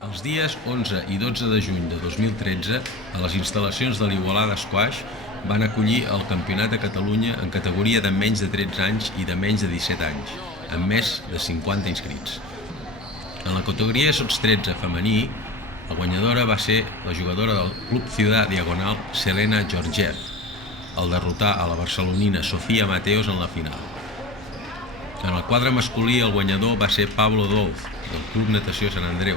Els dies 11 i 12 de juny de 2013, a les instal·lacions de l'Igualada Squash van acollir el Campionat de Catalunya en categoria de menys de 13 anys i de menys de 17 anys, amb més de 50 inscrits. En la categoria sots-13 femení, la guanyadora va ser la jugadora del Club Ciudad Diagonal, Selena Georgiev, al derrotar a la barcelonina Sofía Mateos en la final. En el quadre masculí, el guanyador va ser Pablo Dolz, del Club Natació Sant Andreu,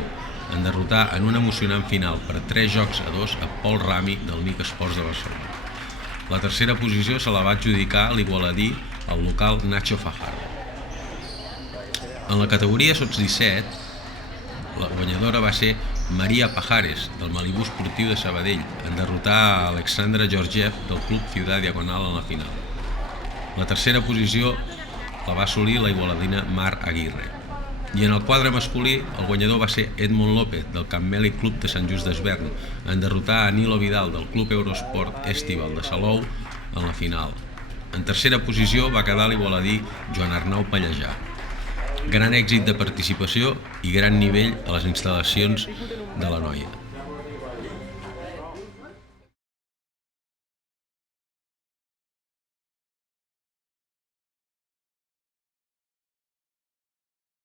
en derrotar en un emocionant final per 3-2 a Pol Rami del NIC Esports de Barcelona. La tercera posició se la va adjudicar l'igualadí al local Nacho Fajardo. En la categoria sots-17, la guanyadora va ser Maria Pajares, del Malibú Esportiu de Sabadell, en derrotar a Alexandra Georgiev del Club Ciudad Diagonal en la final. La tercera posició la va assolir la igualadina Mar Aguirre. I en el quadre masculí, el guanyador va ser Edmond López, del Camp Mèlic Club de Sant Just Desvern, en derrotar a Nilo Vidal, del Club Eurosport Estival de Salou, en la final. En tercera posició va quedar l'igualadí Joan Arnau Pallejà. Gran èxit de participació i gran nivell a les instal·lacions de la noia.